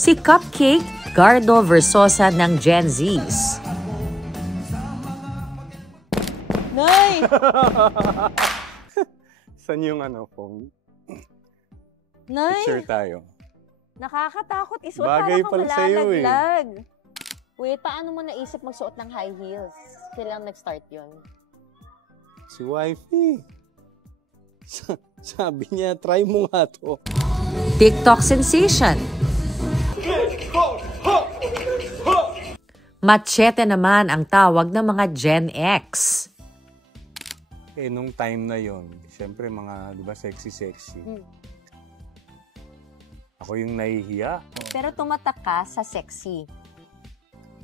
Si Cupcake Gardo Versosa ng Gen Zs. Nay! Saan yung phone? Nay! Picture tayo. Nakakatakot isuot Bagay para pala kang sa'yo eh. malalaglag. Wait, paano mo naisip magsuot ng high heels? Kailan nag-start yun? Si wifey. Sabi niya, try mo nga to. TikTok sensation. Machete naman ang tawag ng mga Gen X. Nung time na yon, syempre mga, di ba, sexy-sexy. Ako yung nahihiya. Pero tumatak ka sa sexy.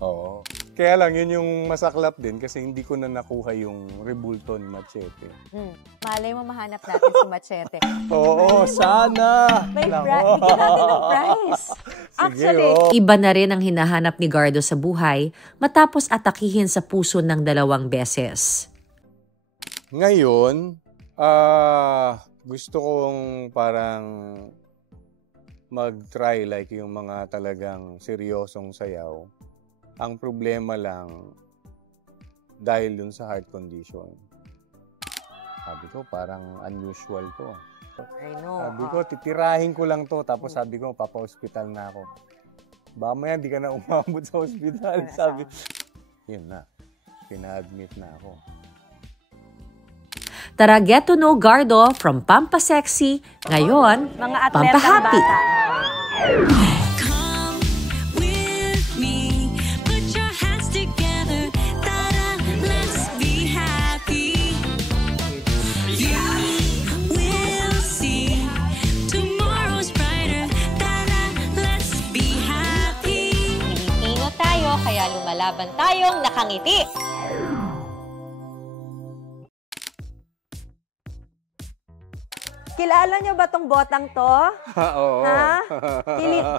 Oo. Kaya lang, yun yung masaklap din kasi hindi ko na nakuha yung rebulto ni Machete. Malay mo mahanap natin si Machete. Oo, sana! Bigyan natin ng prize. Actually, Iba na rin ang hinahanap ni Gardo sa buhay matapos atakihin sa puso ng 2 beses. Ngayon, gusto kong parang mag-try like yung mga talagang seryosong sayaw. Ang problema lang, dahil dun sa heart condition. Sabi ko, parang unusual to. I know. Sabi ko, titirahin ko lang to. Tapos sabi ko, papa-hospital na ako. Baka maya, di ka na umabot sa hospital. Sabi, yun na. Pina-admit na ako. Tara, get to know Gardo from Pampa Sexy, ngayon, Mga Pampa atletang Happy. bata. Come with me, put your hands together, ta-da, let's be happy. You will see tomorrow's brighter, ta-da, let's be happy. Pilipino tayo, kaya lumalaban tayong nakangiti. Kilala nyo ba tong botang to? Oo. Ha?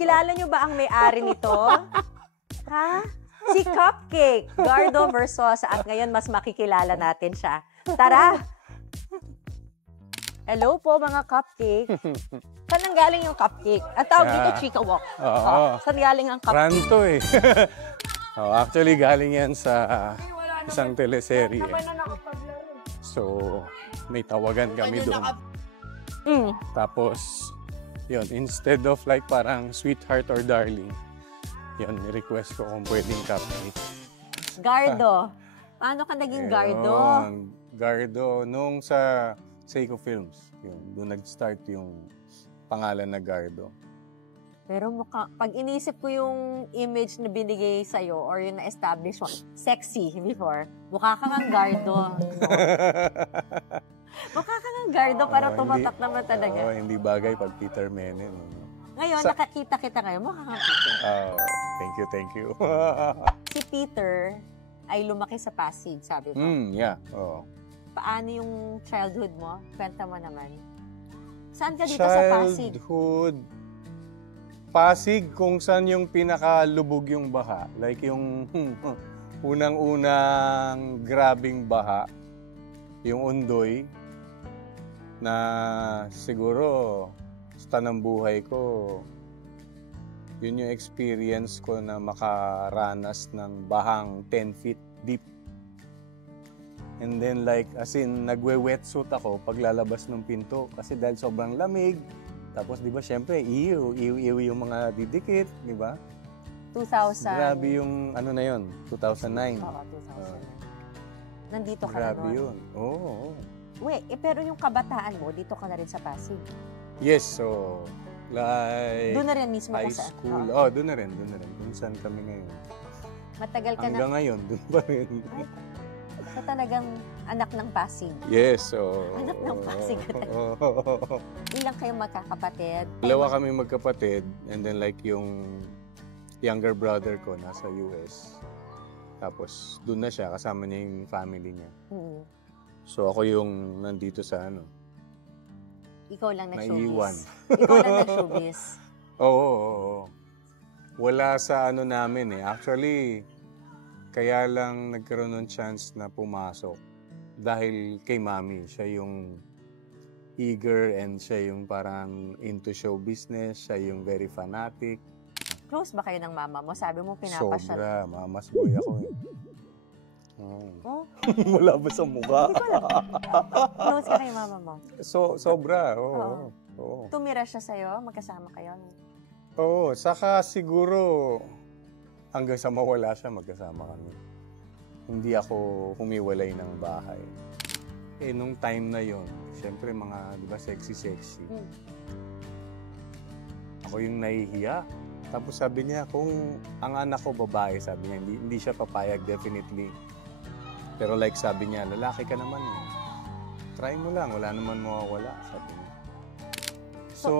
Kilala nyo ba ang may-ari nito? Ha? Si Cupcake, Gardo Versosa. At ngayon, mas makikilala natin siya. Tara! Hello po, mga cupcake. Saan ang galing yung cupcake? At tawag dito, Chika Walk. Oo. Saan galing ang cupcake? Ranto eh. Actually, galing yan sa isang teleserye. So, may tawagan kami doon. Tapos, yun, instead of like parang sweetheart or darling, yun, request ko kung pwedeng cupcake. Gardo. Paano ka naging Gardo? Ayun, Gardo, nung sa Seiko Films, yun, doon nag-start yung pangalan na Gardo. Pero pag inisip ko yung image na binigay sa'yo or yung na-establish mo, sexy before, mukha kang ang Gardo. Mukha kang ang Gardo para tumatak naman talaga. Hindi bagay pag Peter Menen. Ngayon, nakakita kita ngayon, mukha kang Peter. Thank you. Si Peter ay lumaki sa Pasig, sabi mo. Yeah. Oo. Paano yung childhood mo? Kwenta mo naman. Saan ka dito sa Pasig? Childhood. Pasig kung saan yung pinakalubog yung baha. Like yung unang-unang grabing baha. Yung Undoy. Na siguro sa tanang buhay ko, yun yung experience ko na makaranas ng bahang 10 feet deep. And then like, as in, nagwe-wetsuit ako paglalabas ng pinto kasi dahil sobrang lamig. Tapos di ba, syempre, iyo yung mga didikit, di ba? 2000. Grabe yung, ano na yun, 2009. Oo, 2009. Nandito ka Grabe na nun. yun. Oo. Wait, pero yung kabataan mo, dito ka na rin sa Pasig. Yes, so, like, Doon na rin mismo high kung saan. school. Doon na rin. Doon saan kami ngayon. Matagal ka Hanggang ngayon, doon pa rin. So talagang anak ng Pasig. Yes, so... Anak ng Pasig ka talaga. Ilang kayong magkakapatid? Dalawa kami magkapatid, and then like yung younger brother ko nasa US. Tapos doon na siya, kasama niya yung family niya. So ako yung nandito sa Ikaw lang naiiwan. nag-showbiz. Ikaw lang nag-showbiz. Oo. Wala sa namin eh. Actually, kaya lang nagkaroon ng chance na pumasok dahil kay Mami. Siya yung eager and siya yung parang into show business. Siya yung very fanatic. Close ba kayo ng mama mo? Sabi mo pinapasyal. Sobra. Mamas boy ako eh. Oh, Wala ba sa mukha? close ka kay mama mo. Sobra. Oo. Oo. Tumira siya sa'yo? Magkasama kayo? Oo. Saka siguro hanggang sa mawala siya, magkasama kami. Hindi ako humiwalay ng bahay. Eh, nung time na yon, syempre mga, di ba, sexy. Ako yung nahihiya. Tapos sabi niya, kung ang anak ko babae, sabi niya, hindi siya papayag, definitely. Pero like sabi niya, lalaki ka naman eh. Try mo lang, wala naman mawawala, sabi niya. So,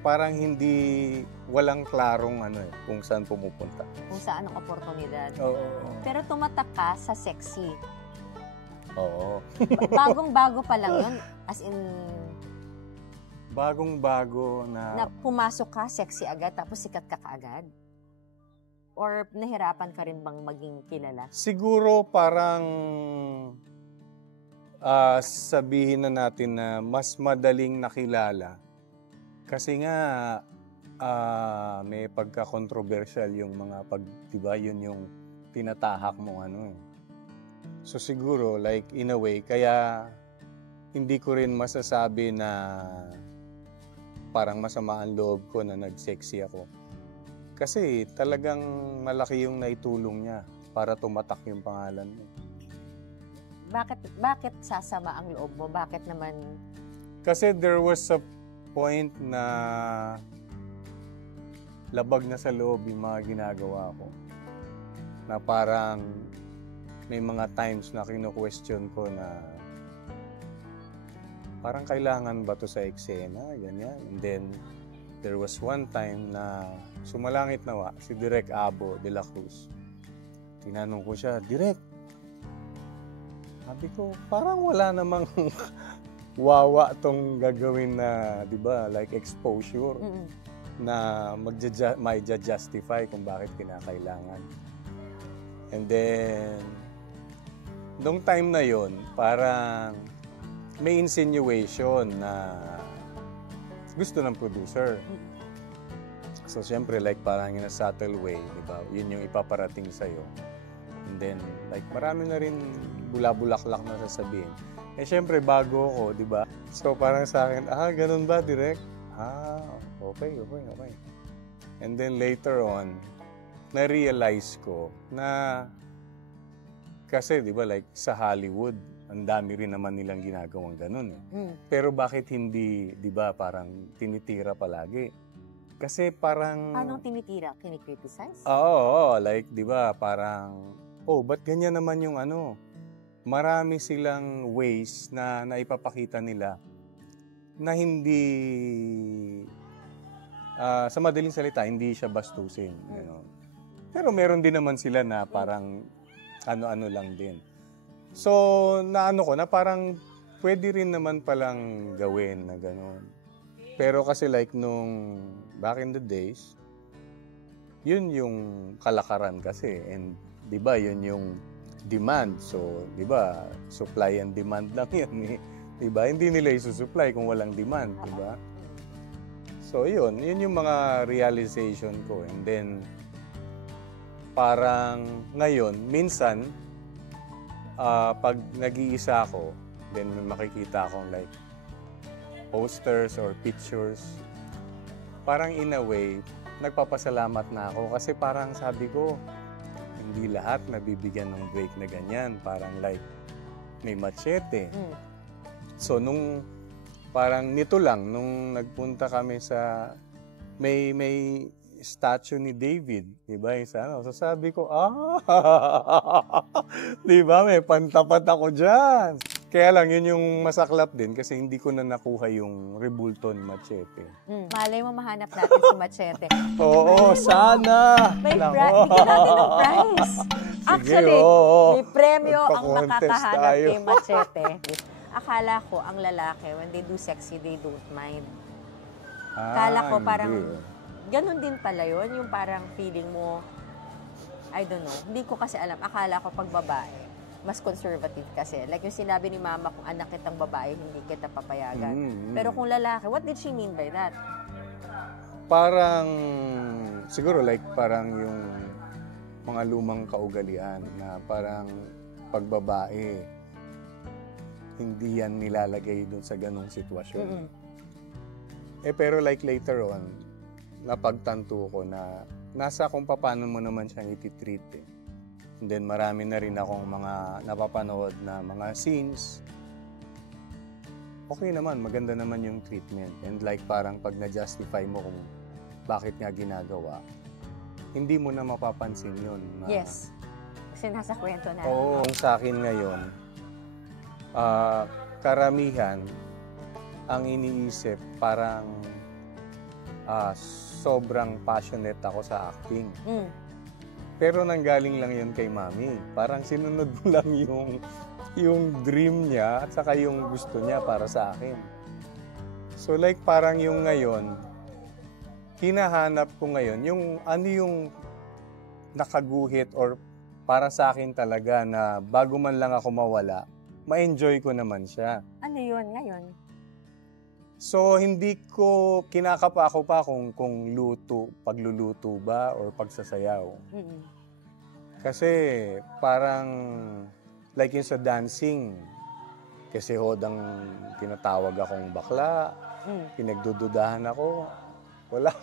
parang walang klarong kung saan pumupunta. Kung saan ang oportunidad. Oo. Pero tumatak ka sa sexy. Oo. Bagong-bago pa lang yun. As in, Bagong-bago na pumasok ka, sexy agad, tapos sikat ka kaagad? Or nahirapan ka rin bang maging kilala? Siguro parang sabihin na natin na mas madaling nakilala. Kasi nga may pagka-controversial yung mga diba, yun yung tinatahak mo So siguro like in a way, kaya hindi ko rin masasabi na parang masama ang loob ko na nag-sexy ako. Kasi talagang malaki yung naitulong niya para tumatak yung pangalan mo. Bakit sasama ang loob mo? Bakit naman? Kasi there was a point na labag na sa loob yung mga ginagawa ko. Na parang may mga times na kino-question ko na parang kailangan ba to sa eksena, ganyan. And then, there was one time na sumalangit nawa si Direk Abo de la Cruz. Tinanong ko siya, Direk, sabi ko, parang wala namang wawa tong gagawin na, di ba, like exposure na may justify kung bakit kinakailangan. And then, nung time na yon, parang may insinuation na gusto ng producer. So, siyempre, like, parang in a subtle way, di ba? Yun yung ipaparating sa'yo. And then, like, marami na rin bula-bulaklak na sasabihin. Eh, siyempre, bago ako, di ba? So, parang sa akin, ganun ba, direct? Okay. And then, later on, na-realize ko na kasi, di ba, like, sa Hollywood, ang dami rin naman nilang ginagawang ganun. Pero bakit hindi, di ba, parang tinitira palagi? Kasi parang... Anong tinitira? Kini-criticize? Oo, like, di ba, parang, ba't ganyan naman yung marami silang ways na naipapakita nila na hindi, sa madaling salita, hindi siya bastusin. Pero meron din naman sila na parang ano-ano lang din. So, naano ko na parang pwede rin naman palang gawin na gano'n. Pero kasi like nung back in the days, yun yung kalakaran kasi. And di ba, yun yung demand. So, di ba, supply and demand lang yan. Di ba? Hindi nila isusupply kung walang demand. Di ba? So, yun yung mga realization ko. And then, parang ngayon, minsan, pag nag-iisa ako, then may makikita akong like posters or pictures, parang in a way, nagpapasalamat na ako kasi parang sabi ko, hindi lahat nabibigyan ng break na ganyan. Parang like, may machete. So, nung parang nito lang, nung nagpunta kami sa, may statue ni David, di ba? So sabi ko, di ba? May pantapat ako dyan. Kaya lang, yun yung masaklap din kasi hindi ko na nakuha yung rebulto ni Machete. Malay mo mahanap natin si Machete. Oo, sana! Bigyan natin ng prize. Actually, may premyo ang makakahanap kay Machete. Akala ko, ang lalaki, when they do sexy, they don't mind. Akala ko parang... Ganon din pala yun, yung parang feeling mo, I don't know, hindi ko kasi alam. Akala ko pag babae, mas conservative kasi. Like yung sinabi ni mama, kung anak kitang babae, hindi kita papayagan. Pero kung lalaki, what did she mean by that? Parang siguro like parang yung mga lumang kaugalian na parang pagbabae, hindi yan nilalagay dun sa ganong sitwasyon. Pero like later on, napagtanto ko na nasa kung paano mo naman siyang ititreat eh. And then marami na rin akong mga napapanood na mga scenes. Okay naman, maganda naman yung treatment. And like parang pag na-justify mo kung bakit nga ginagawa, hindi mo na mapapansin yun. Yes. Kasi nasa kwento na. Oo, sa akin ngayon, karamihan ang iniisip parang sobrang passionate ako sa acting. Pero nanggaling lang yun kay mami. Parang sinunod mo lang yung dream niya at saka yung gusto niya para sa akin. So like parang yung ngayon, hinahanap ko ngayon, yung ano yung nakaguhit or para sa akin talaga na bago man lang ako mawala, ma-enjoy ko naman siya. Ano yun ngayon? So, hindi ko kinakapa ako pa kung pagluluto ba or pagsasayaw. Kasi parang like yung sa dancing, kasi hodang tinatawag akong bakla, pinagdududahan ako, wala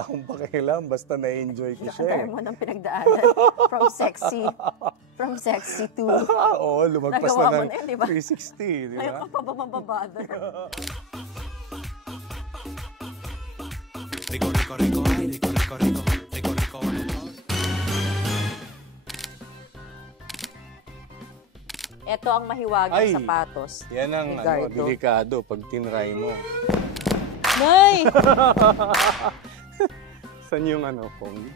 akong pakialam, basta na-enjoy ko siya. Ang mo ng pinagdaanan. From sexy to... Oo, lumagpas na ng yun, diba? 360, di ba? Ayaw ka pa ba mababother? Ito ang mahiwagang sapatos. Yan ang delikado pag tinry mo. Nay! Saan yung phone?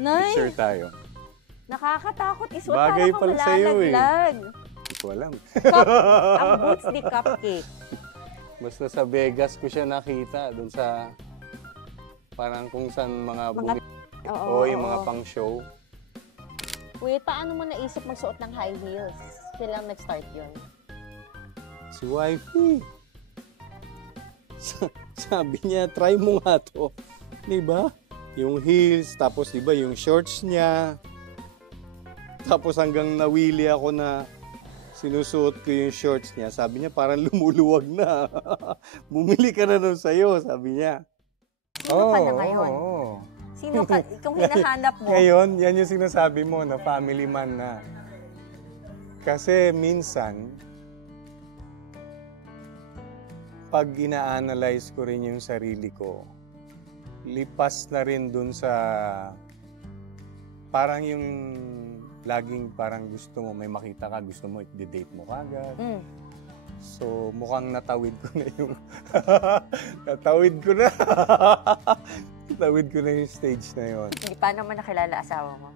Nay! Picture tayo. Nakakatakot. Iswat Bagay para pala kang sa'yo eh. malalaglag. Hindi ko alam. Ang boots ni Cupcake. Basta sa Vegas ko siya nakita. Doon sa parang kung saan mga yung mga pang-show. Wait, paano mo naisip magsuot ng high heels? Kailang nag-start yun? Si wifey. Sabi niya, try mo nga to. Diba? Yung heels, tapos diba yung shorts niya. Tapos hanggang nawili ako na sinusuot ko yung shorts niya. Sabi niya, parang lumuluwag na. Bumili ka na nun sa'yo, sabi niya. Sino ka na ngayon? Sino ka? Kung hinahanap mo? Ngayon, yan yung sinasabi mo na family man na. Kasi minsan, pag ina-analyze ko rin yung sarili ko, lipas na rin dun sa parang yung laging parang gusto mo, may makita ka, gusto mo, i-date mo kagad. So, mukhang natawid ko na yung natawid ko na yung stage na yon. Hindi pa naman nakilala asawa mo?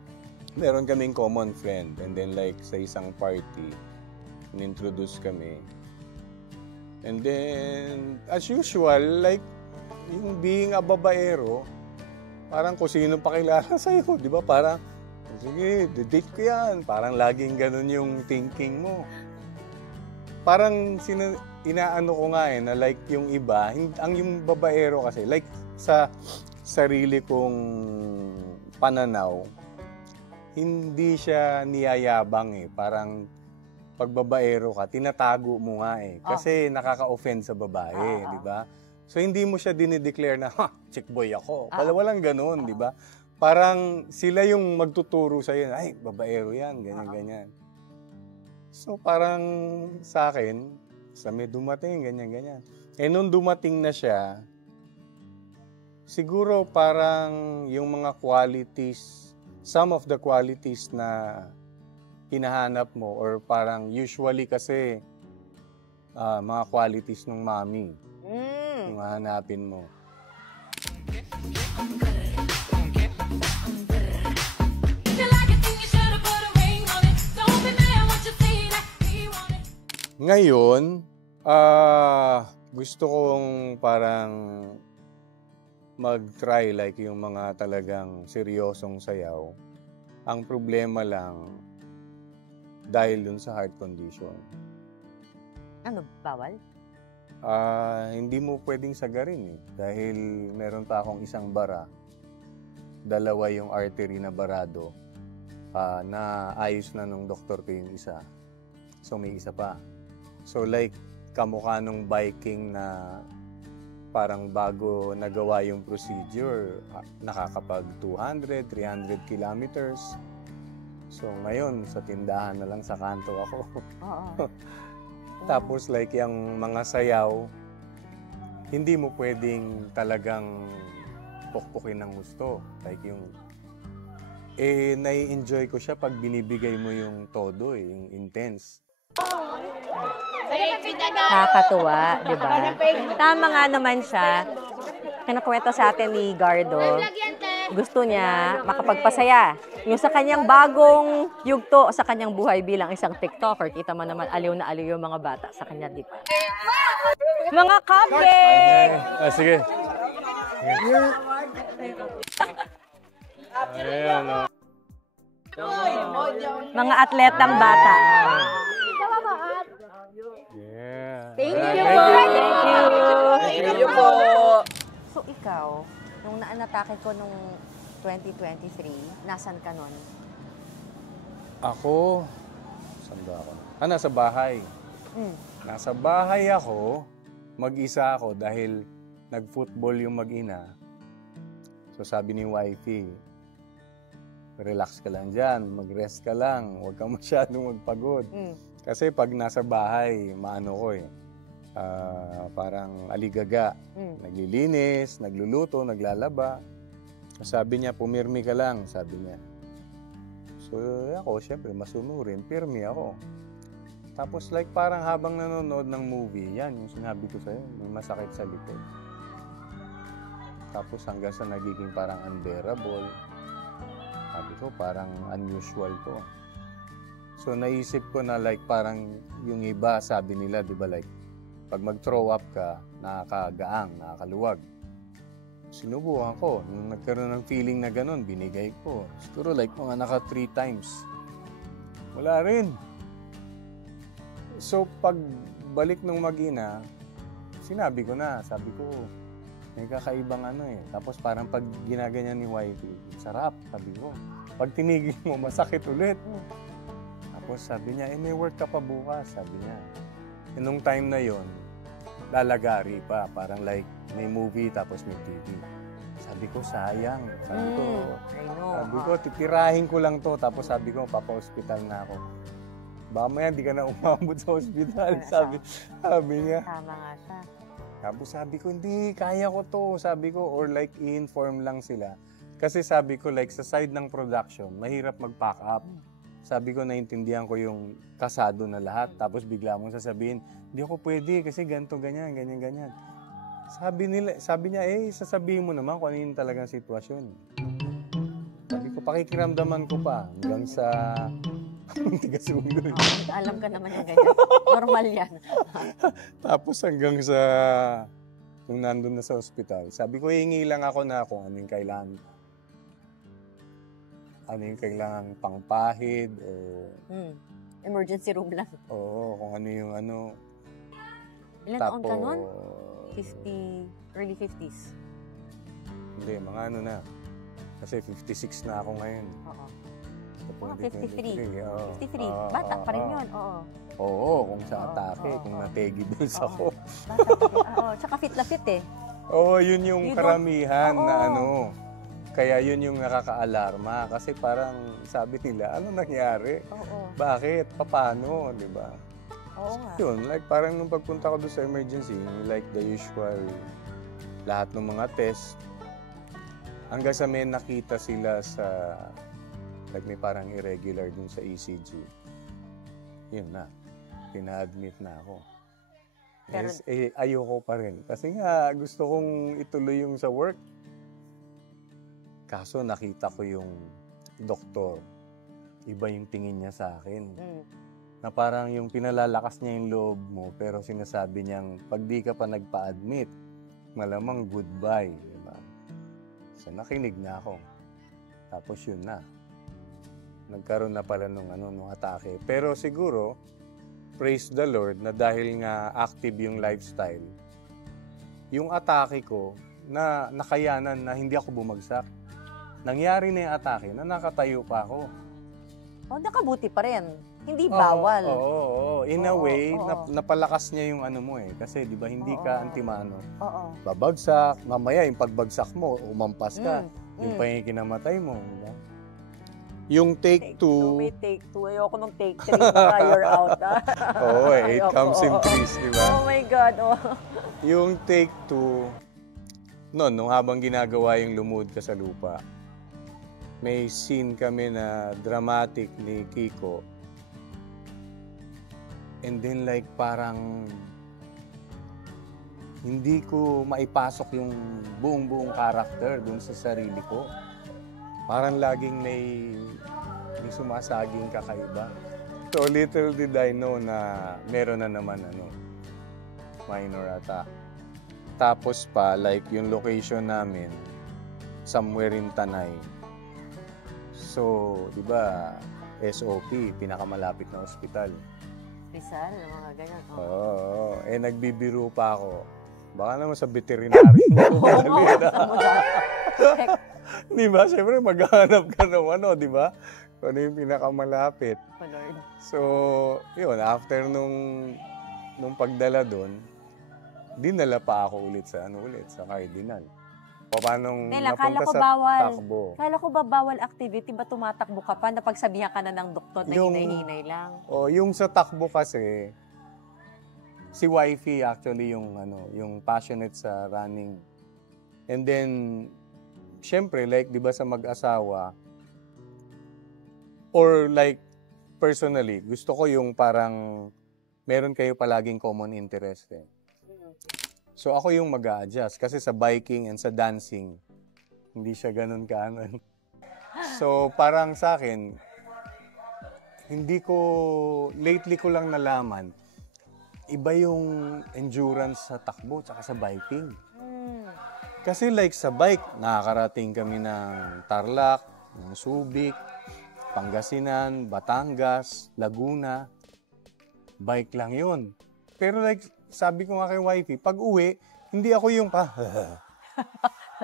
Meron kaming common friend and then like sa isang party, in-introduce kami. And then, as usual, like, yung being a babaero, parang kung sino pakilala sa'yo, di ba? Parang, sige, date ko yan. Parang laging ganun yung thinking mo. Parang inaano ko nga na like yung iba, ang yung babaero kasi, like sa sarili kong pananaw, hindi siya niyayabang eh. Parang pag babaero ka, tinatago mo nga eh. Kasi nakaka-offend sa babae, di ba? So hindi mo siya dinideclare na, chick boy ako. Walang ganun, di ba? Parang sila yung magtuturo sa'yo, ay, babaero yan, ganyan-ganyan. So parang sa akin, sa may dumating, ganyan-ganyan. Nung dumating na siya, siguro parang yung mga qualities, some of the qualities na hinahanap mo or parang usually kasi mga qualities ng mami yung hahanapin mo. Ngayon, gusto kong parang mag-try like yung mga talagang seryosong sayaw. Ang problema lang, dahil dun sa heart condition. Ano, bawal? Hindi mo pwedeng sagarin eh. Dahil meron pa akong isang bara dalawa yung artery na barado, na ayos na nung doktor ko yung isa. So may isa pa. So like, kamukha nung biking na parang bago nagawa yung procedure, nakakapag 200, 300 kilometers. So ngayon, sa tindahan na lang sa kanto ako. Oo. Tapos like yung mga sayaw, hindi mo pwedeng talagang pukpukin ng gusto. Like yung, nai-enjoy ko siya pag binibigay mo yung todo, yung intense. Nakakatuwa, di ba? Tama nga naman siya. Kinakwento sa atin ni Gardo, gusto niya makapagpasaya. Yung sa kanyang bagong yugto sa kanyang buhay bilang isang TikToker, kita mo naman aliw na aliw yung mga bata sa kanya dito. Mga cupcake! Sige. Ayan, Mga atletang bata. Yeah. Thank you Thank po! you. Thank you po! So ikaw, nung naanatake ko nung 2023, nasan ka nun? Ako, saan ba ako? Nasa bahay. Nasa bahay ako, mag-isa ako dahil nag-football yung mag-ina. So sabi ni wifey, relax ka lang dyan, mag-rest ka lang, huwag kang masyadong magpagod. Kasi pag nasa bahay, maano ko parang aligaga. Naglilinis, nagluluto, naglalaba. Sabi niya, pumirmi ka lang, sabi niya. So ako, syempre, masunurin, pirmi ako. Tapos like parang habang nanonood ng movie, yan yung sinabi ko sa'yo, may masakit sa likod. Tapos hanggang sa nagiging parang unbearable. Sabi ko, parang unusual to. So naisip ko na like parang yung iba, sabi nila, di ba like, pag mag-throw up ka, nakakagaang, nakakaluwag. Sinubukan ko. Nung nagkaroon ng feeling na ganun, binigay ko. Siguro like mga naka 3 times. Wala rin. So pag balik nung mag-ina, sinabi ko na, sabi ko, may kakaibang Tapos parang pag ginaganyan ni wifey, sarap, sabi ko. Pag tinigil mo, masakit ulit. Tapos sabi niya, may work ka pa bukas, sabi niya. Nung time na yon, lalagari pa. Parang like, may movie tapos may TV. Sabi ko, sayang. Sabi ko, titirahin ko lang to. Tapos sabi ko, papa-hospital na ako. Baka maya, di ka na umabot sa hospital. Sabi niya. Tama nga siya. Tapos sabi ko, hindi, kaya ko to. Sabi ko, or like, i-inform lang sila. Kasi sabi ko, like, sa side ng production, mahirap mag-pack up. Sabi ko, naintindihan ko yung kasado na lahat. Tapos bigla mong sasabihin, hindi ako pwede kasi ganito, ganyan, ganyan, ganyan. Sabi niya, sasabihin mo naman kung ano yung talagang sitwasyon. Sabi ko, pakikiramdaman ko pa hanggang sa tigas-ulo. Alam ka naman yung ganyan. Normal yan. Tapos hanggang sa nung nandun na sa ospital, sabi ko, hingi lang ako na kung ano yung kailangan. Ano yung kailangan pangpahid o... Emergency room lang. Oo, kung ano yung ano. Ilan taon ka nun? 50, early 50s? Hindi, mga ano na. Kasi 56 na ako ngayon. Oo. So, 53. Oo. 53. Bata pa rin yun. Oo. Oo, kung sa atake, kung nategi dun sa ko. Bata pa rin. Oo. Tsaka fit na fit eh. Oo, yun yung karamihan na Oo. ano. Kaya yun yung nakaka-alarma. Kasi parang sabi nila, ano nangyari? Oo. Bakit? Paano? Di ba? Oo nga. Yun, like parang nung pagpunta ko doon sa emergency, like the usual, lahat ng mga test, hanggang sa may nakita sila sa, like may parang irregular dun sa ECG. Yun na, pina-admit na ako. Pero, Ayoko pa rin. Kasi nga, gusto kong ituloy yung sa work. Kaso nakita ko yung doktor, iba yung tingin niya sa akin. Na parang yung pinalalakas niya yung loob mo, pero sinasabi niyang, pag di ka pa nagpa-admit, malamang goodbye. Diba? So nakinig na ako. Tapos yun na. Nagkaroon na pala nung atake. Pero siguro, praise the Lord, na dahil nga active yung lifestyle, yung atake ko, na nakayanan na hindi ako bumagsak. nangyari na yung atake na nakatayo pa ako. Oh, nakabuti pa rin. Hindi bawal. Oo. In a way, oo. napalakas niya yung ano mo eh. Kasi di ba hindi ka antimano. Oo. Babagsak, mamaya yung pagbagsak mo, umampas ka. Yung mm. pa yung kinamatay mo. Diba? Yung take two. May take two. Ayoko nung take three. Baka you're out. Oo, it Ayoko, comes in threes, di ba? Oh my God. Oh. Yung take two, nung habang ginagawa yung lumuhod ka sa lupa, may scene kami na dramatic ni Kiko. And then like parang hindi ko maipasok yung buong character dun sa sarili ko. Parang laging may sumasaging kakaiba. So little did I know na meron na naman minor attack. Tapos pa like yung location namin somewhere in Tanay. So, di ba, SOP, pinakamalapit na ospital. Rizal, mga ganyan. Oo. Nagbibiro pa ako. Baka naman sa veterinary. Di ba? Siyempre, maghahanap ka ng di ba? Kung ano yung pinakamalapit. So, yun, after nung pagdala doon, dinala pa ako ulit sa sa Cardinal. Paano napunta sa takbo? Kala ko ba bawal activity? Ba tumatakbo ka pa? Napagsabihan ka na ng doktor na hinay-hinay lang? Yung sa takbo kasi, si wifey actually yung passionate sa running. And then, syempre, like, di ba sa mag-asawa, or like, personally, gusto ko yung parang meron kayo palaging common interest eh. So ako yung mag-a-adjust kasi sa biking and sa dancing, hindi siya ganun kaano. So parang sa akin, lately ko lang nalaman, iba yung endurance sa takbo tsaka sa biking. Kasi like sa bike, nakakarating kami ng Tarlac, ng Subic, Pangasinan, Batangas, Laguna. Bike lang yun. Pero like, sabi ko nga kay wifey, pag uwi, hindi ako yung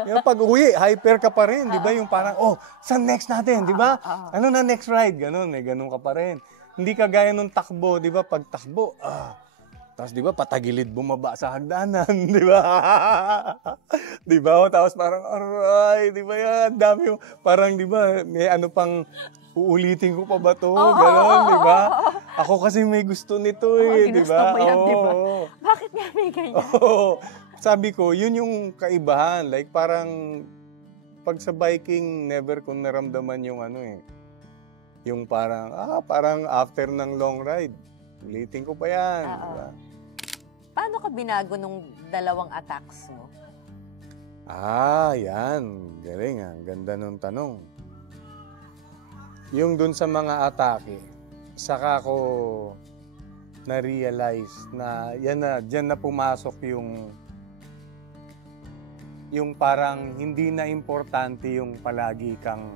yung pag uwi, hyper ka pa rin, di ba? Yung parang, saan next natin, di ba? Ano na next ride? Ganon, may ganon ka pa rin. Hindi ka gaya nung takbo, di ba? Pag takbo, tapos di ba, patagilid bumaba sa hagdanan, di ba? Di ba? Tapos parang, aray, di ba yan? Dami yung, parang di ba, may ano pang, uulitin ko pa ba to? Ganon, di ba? Ako kasi may gusto nito eh, di ba? Di ba? Bakit nga may ganyan? Sabi ko, yun yung kaibahan. Like parang, pag sa biking, never ko naramdaman yung yung parang, parang after ng long ride, ulitin ko pa yan. Diba? Paano ka binago nung 2 attacks mo? Yan. Galing ah. Ganda nung tanong. Yung dun sa mga atake, saka ko na-realize na dyan na pumasok yung parang hindi na importante yung palagi kang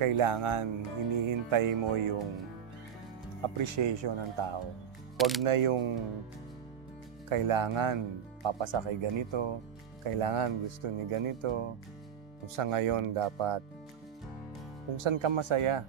kailangan, hinihintay mo yung appreciation ng tao. Huwag na yung kailangan papasa kay ganito, kailangan gusto ni ganito. Kung sa ngayon dapat kung saan ka masaya.